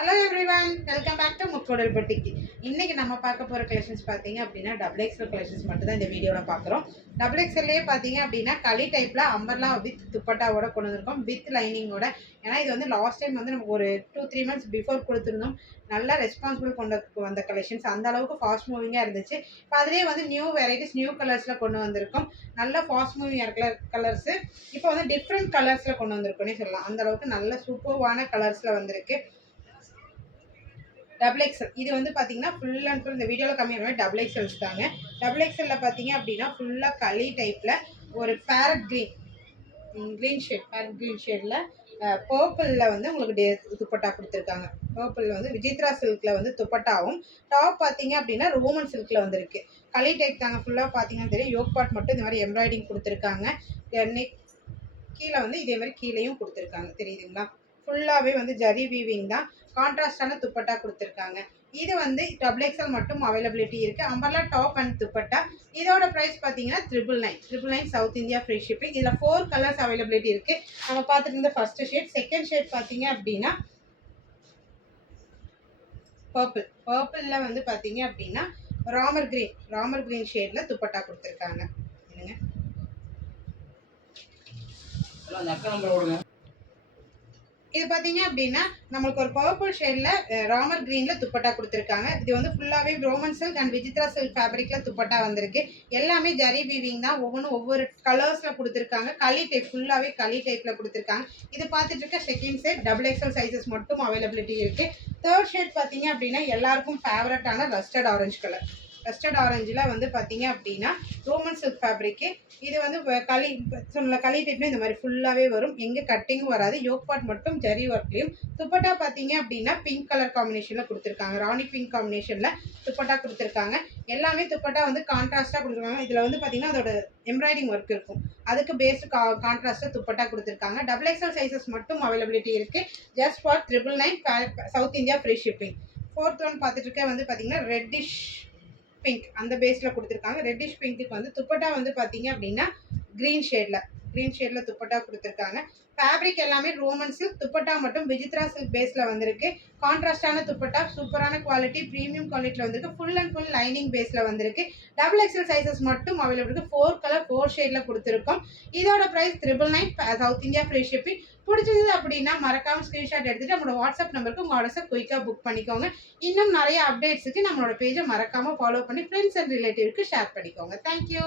Hello everyone, welcome back to முக்கோடல் பொட்டிக்கு. இன்னைக்கு நம்ம பார்க்க போகிற கலெக்ஷன்ஸ் பார்த்தீங்க அப்படின்னா டபுள் எக்ஸ்எல் கலெக்ஷன்ஸ் மட்டும் தான் இந்த வீடியோவில் பார்க்குறோம். டபுள் எக்ஸ்எல்லே பார்த்தீங்க அப்படின்னா களி டைப்பில் அம்பர்லா வித் துப்பட்டாவோட கொண்டு வந்திருக்கோம், வித் லைனிங்கோட. ஏன்னா இது வந்து லாஸ்ட் டைம் வந்து நமக்கு ஒரு 2-3 months பிஃபோர் கொடுத்துருந்தோம். நல்லா ரெஸ்பான்சிபிள் கொண்டு வந்த கலெக்ஷன்ஸ், அந்த அளவுக்கு ஃபாஸ்ட் மூவிங்காக இருந்துச்சு. இப்போ அதிலே வந்து நியூ வெரைட்டிஸ் நியூ கலர்ஸில் கொண்டு வந்திருக்கோம். நல்ல ஃபாஸ்ட் மூவிங் இருக்கிற கலர்ஸு இப்போ வந்து டிஃப்ரெண்ட் கலர்ஸில் கொண்டு வந்திருக்கோன்னே சொல்லலாம். அந்த அளவுக்கு நல்ல சூப்பர்வான கலர்ஸில் வந்திருக்கு. டபுள் எக்ஸ்எல் இது வந்து பார்த்தீங்கன்னா ஃபுல் அண்ட் ஃபுல் இந்த வீடியோவில் கம்மியான டபுள் எக்ஸ்எல்ஸ் தாங்க. டபுள் எக்ஸ்எல்லில் பார்த்தீங்க அப்படின்னா ஃபுல்லாக களி டைப்பில் ஒரு பேரட் க்ரீன் ஷேடில் பர்பிளில் வந்து உங்களுக்கு துப்பட்டா கொடுத்துருக்காங்க. பர்பிளில் வந்து விஜித்ரா சில்கில் வந்து துப்பட்டாவும், டாப் பார்த்தீங்க அப்படின்னா ரோமன் சில்கில் வந்துருக்கு. களி டைப் தாங்க. ஃபுல்லாக பார்த்தீங்கன்னா தெரியும், யோக் பார்ட் மட்டும் இந்த மாதிரி எம்ப்ராய்டிங் கொடுத்துருக்காங்க. நெக் கீழே வந்து இதே மாதிரி கீழேயும் கொடுத்துருக்காங்க, தெரியுதுங்களா? ஃபுல்லாகவே வந்து ஜரி வீவிங் தான். கான்ட்ராஸ்டான துப்பட்டா கொடுத்துருக்காங்க. இது வந்து டபுள் எக்ஸ்எல் மட்டும் அவைலபிலிட்டி இருக்குது. Umbrella top and dupatta. இதோட ப்ரைஸ் பார்த்தீங்கன்னா 999 சவுத் இந்தியா ஃப்ரீ ஷிப்பிங். இதில் 4 கலர்ஸ் அவைலபிலிட்டி இருக்குது. நம்ம பார்த்துட்டு இருந்த ஃபர்ஸ்ட் ஷேட். செகண்ட் ஷேட் பார்த்தீங்க அப்படின்னா பர்பிளில் வந்து பார்த்தீங்க அப்படின்னா ராமர் கிரீன் ஷேடில் துப்பட்டா கொடுத்துருக்காங்க. இது பார்த்தீங்க அப்படின்னா நம்மளுக்கு ஒரு பர்பிள் ஷேடில் ராமர் கிரீனில் துப்பட்டா கொடுத்துருக்காங்க. இது வந்து ஃபுல்லாகவே Roman silk and Vichitra silk ஃபேப்ரிக்கில் துப்பட்டா வந்திருக்கு. எல்லாமே ஜரி வீவிங் தான். ஒவ்வொரு கலர்ஸில் கொடுத்துருக்காங்க. களி டைப், ஃபுல்லாகவே களி டைப்பில் கொடுத்துருக்காங்க. இது பார்த்துட்டு இருக்க second shade. Double XL sizes மட்டும் அவைலபிலிட்டி இருக்குது. தேர்ட் ஷேட் பார்த்தீங்க அப்படின்னா எல்லாருக்கும் ஃபேவரட்டான ரஸ்டர்ட் ஆரஞ்சு கலர். ரஸ்டர்ட் ஆரஞ்சில் வந்து பார்த்தீங்க அப்படின்னா ரோமன் சில்க் ஃபேப்ரிக்கு. இது வந்து களி டைப்ல இந்த மாதிரி ஃபுல்லாகவே வரும். எங்கே கட்டிங்கும் வராது. யோக் பார்ட் மட்டும் ஜரி ஒர்க்லையும். துப்பட்டா பார்த்தீங்க அப்படின்னா பிங்க் கலர் காம்பினேஷனில் கொடுத்துருக்காங்க. ராணி பிங்க் காம்பினேஷனில் துப்பட்டா கொடுத்துருக்காங்க. எல்லாமே துப்பட்டா வந்து கான்ட்ராஸ்டாக கொடுத்துருக்காங்க. இதில் வந்து பார்த்தீங்கன்னா அதோட எம்ப்ராய்டிங் ஒர்க் இருக்கும். அதுக்கு பேஸ்டு கான்ட்ராஸ்டாக துப்பட்டா கொடுத்துருக்காங்க. டபுள் எக்ஸ்எல் சைஸஸ் மட்டும் அவைலபிலிட்டி இருக்குது. Just for 999 south India free shipping. Fourth one பார்த்துட்டு இருக்க வந்து பார்த்தீங்கன்னா ரெட்டிஷ் பிங்க் அந்த பேஸில் கொடுத்துருக்காங்க. ரெட்டிஷ் பிங்க்கு வந்து துப்பட்டா வந்து பார்த்தீங்க அப்படின்னா க்ரீன் ஷேடில் துப்பட்டா கொடுத்துருக்காங்க. ஃபேப்ரிக் எல்லாமே ரோமன் சில்க். துப்பட்டா மட்டும் விஜித்ரா சில்க் பேஸில் வந்திருக்கு. கான்ட்ராஸ்டான துப்பட்டா, சூப்பரான குவாலிட்டி, ப்ரீமியம் குவாலிட்டியில் வந்திருக்கு. ஃபுல் அண்ட் ஃபுல் லைனிங் பேஸில் வந்திருக்கு. டபுள் எக்ஸ்எல் சைஸஸ் மட்டும் அவைலபிள் இருக்குது. 4 கலர் 4 ஷேடில் கொடுத்துருக்கோம். இதோட price 999 south India free shipping. பிடிச்சது அப்படின்னா மறக்காமல் ஸ்க்ரீன்ஷாட் எடுத்துகிட்டு நம்மளோட வாட்ஸ்அப் நம்பருக்கு உங்கள் ஆர்டர்ஸை குயிக்காக புக் பண்ணிக்கோங்க. இன்னும் நிறைய அப்டேட்ஸுக்கு நம்மளோட பேஜை மறக்காமல் ஃபாலோ பண்ணி ஃப்ரெண்ட்ஸ் அண்ட் ரிலேட்டிவ்க்கு ஷேர் பண்ணிக்கோங்க. தேங்க்யூ.